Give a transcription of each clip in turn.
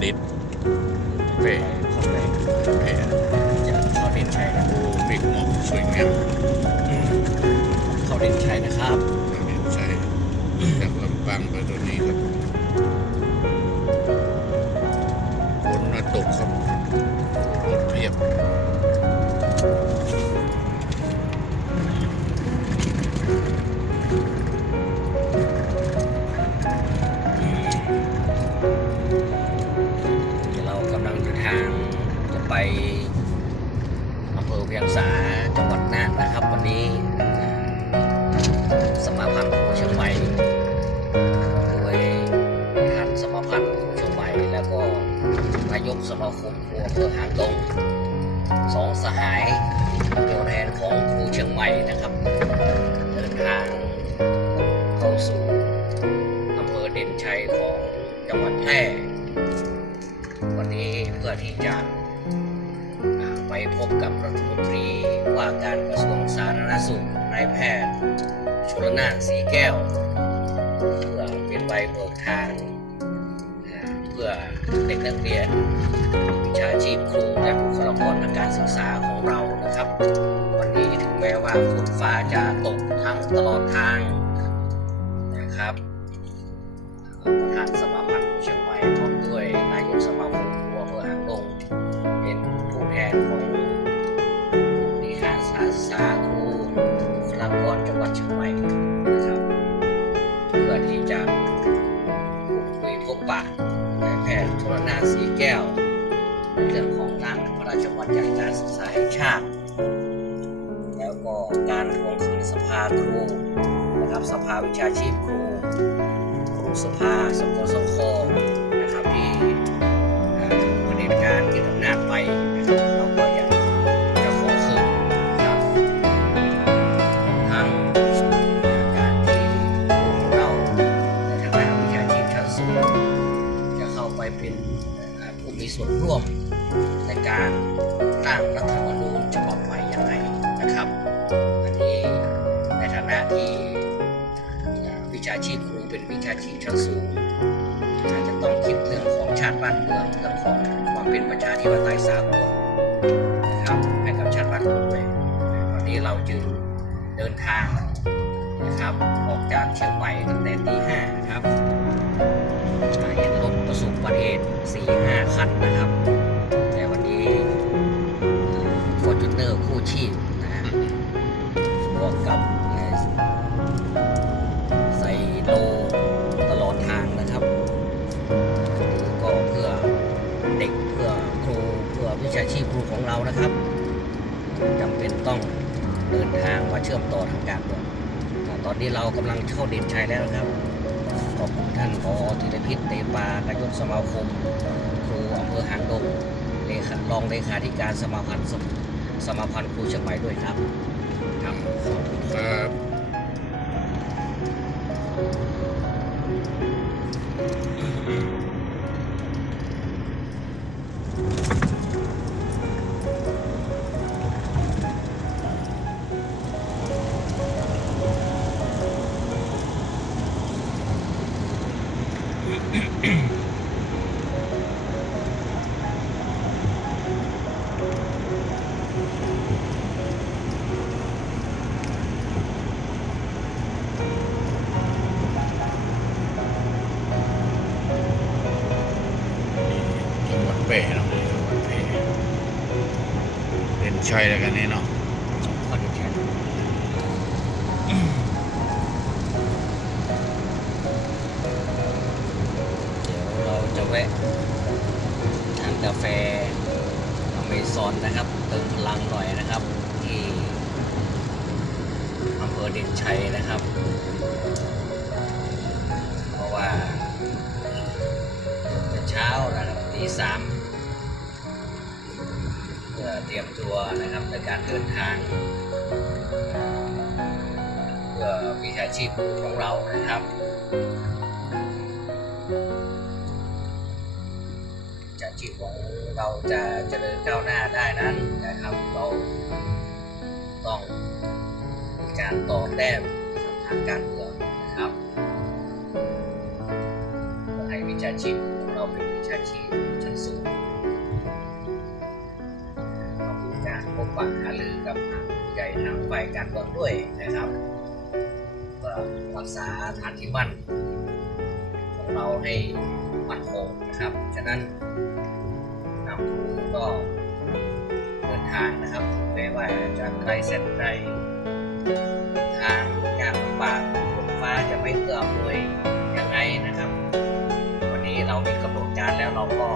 ตรดิตถ์เป้คนไหนเป้จะเข้าเด่นชัยนะโอ้ปีกหมอกสวยงามเข้าเด่นชัยนะครับเราเห็นใจจากลำปางไปตรงนี้ครับฝนมาตกครับ เวียงสาจังหวัดน่านนะครับ วันนี้สมาพันธ์ครูเชียงใหม่โดยประธานสมาพันธ์ครูเชียงใหม่แล้วก็นายกสมาคมครูอำเภอหางดงสองสหายตัวแทนของครูเชียงใหม่นะครับเดินทางเข้าสู่อำเภอเด่นชัยของจังหวัดแพร่วันนี้เพื่อที่จะ พบกับรัฐมนตรีว่าการกระทรวงสาธารณสุขนายแพทย์ชลนานสีแก้ว เพื่อเป็นใบเบิกทางเพื่อเด็กนักเรียนวิชาชีพครูและบุคลากรทางการศึกษาของเรานะครับ วันนี้ถึงแม้ว่าฝนฟ้าจะตกทั้งตลอดทางนะครับประธานสมาพันธ์ นะครับเพื่อที่จะพูดคุยพบปะนาแพทย์ชลนาสีแก้ว เรื่องของร่างพระราชบัญญัติการศึกษาแห่งชาติ แล้วก็การทวงคืนสภาครูนะครับสภาวิชาชีพครูครูสภาสกสค มีส่วนร่วมในการร่างรัฐธรรมนูญฉบับใหม่ยังไงนะครับ อันนี้ในฐานะที่วิชาชีพครูเป็นวิชาชีพชั้นสูงอาจจะต้องคิดเรื่องของชาติบ้านเมืองเรื่องของความเป็นประชาธิปไตยสากลนะครับให้กับชาติบ้านเมืองด้วยวันนี้เราจึงเดินทางนะครับออกจากเชียงใหม่ตั้งแต่ตีห้านะครับ ประสบอุบัติเหตุสี่ห้าคันนะครับ แต่วันนี้ฟอร์จูเนอร์คู่ชีพนะฮะบวกกับใส่โลตลอดทางนะครับ ก็เพื่อเด็กเพื่อครูเพื่อวิชาชีพครูของเรานะครับจำเป็นต้องเดินทางมาเชื่อมต่อทางการเมืองตอนนี้เรากำลังเข้าเด่นชัยแล้วนะครับ ขอบคุณท่านพอธีรพิษเตปานายกสมาคม ครูอำเภอหางดงเลขารองเลขาธิการสมาพันธ์สมสมาพันธ์ครูเชียงใหม่ด้วยครับครับ เป็นชัยแล้วกันนี่เนาะเดี๋ยวเราจะแวะทานกาแฟอเมซอนนะครับเติมพลังหน่อยนะครับ ที่อำเภอเด่นชัยนะครับ เพราะว่าเช้านะครับตีสาม เตรียมตัวนะครับในการเดินทางเพื่อวิชาชีพของเรานะครับจาชีพของเราจะเจริญก้าวหน้าได้นั้นนะครับ เราต้องมีการต่อแต้มทางการเมืองนะครับเพื่อให้วิชาชีพของเราเป็นวิชาชาชีพชั้นสูง พบปะหารือกับทางผู้ใหญ่ทางฝ่ายการเมืองด้วยนะครับเพื่อรักษาฐานที่มั่นของเราให้มั่นคงนะครับฉะนั้นนำครูก็เดินทางนะครับแม้ว่าจะไกลแสนไกลทางยากลำบากฝนฟ้าจะไม่เอื้ออำนวยยังไงนะครับ วันนี้เรามีกำหนดการแล้วเราก็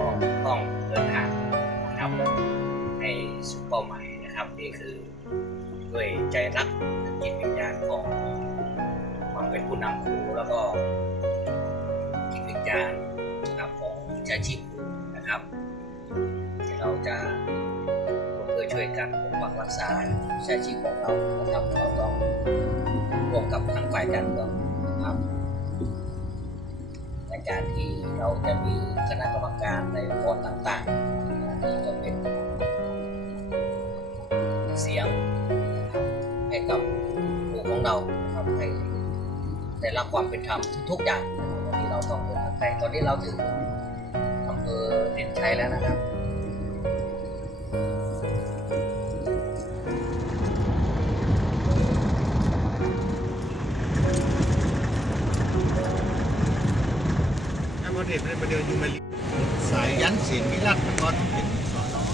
นี่คือด้วยใจรักจิตวิญญาณของความเป็นผู้นำครูแล้วก็จิตวิญญาณนะครับของวิชาชีพครูนะครับ ที่เราจะร่วมด้วยช่วยกันปกปักรักษาวิชาชีพของเรานะครับเราต้องร่วมกับทางฝ่ายการเมืองนะครับในการที่เราจะมีคณะกรรมการในองค์กรต่างๆที่จะเป็น เสียงให้กับครูของเราครับให้ได้รับความเป็นธรรมทุกอย่างวันนี้เราต้องเดินทางไกลตอนนี้เราถึงอำเภอเด่นชัยแล้วนะครับถ้าประเด็นประเดี๋ยวอยู่มาสายยันศีลวิรัตมันก่อนเป็นสอนอ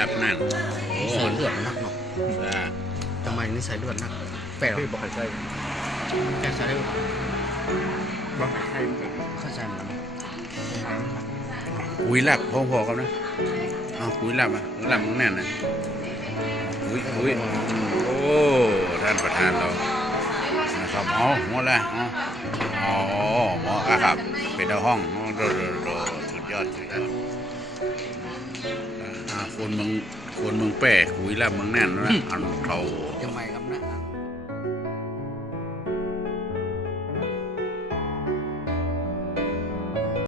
รับนั่นโอ้ใส่เลือดนักเนาะอ่าทำไมนี่ใส่เลือดนักแปลกพี่บอกให้ใช่แกใส่ได้บอกให้ใช่เข้าใจเหมือนกันปุ๋ยลับพอๆกันนะเอาปุ๋ยลับอะลับมึงแน่นนะปุ๋ยปุ๋ยอืมโอ้ท่านประธานเรานะครับเอาหมดแล้วเอาอ๋อหมอครับเป็นเอาห้องโอ้โดโดโดสุดยอดสุดยอดอ่า คนมึงคนมึงแป้ปุ๋ยลับมึงแน่นนะอันเขา ยังไงครับนะ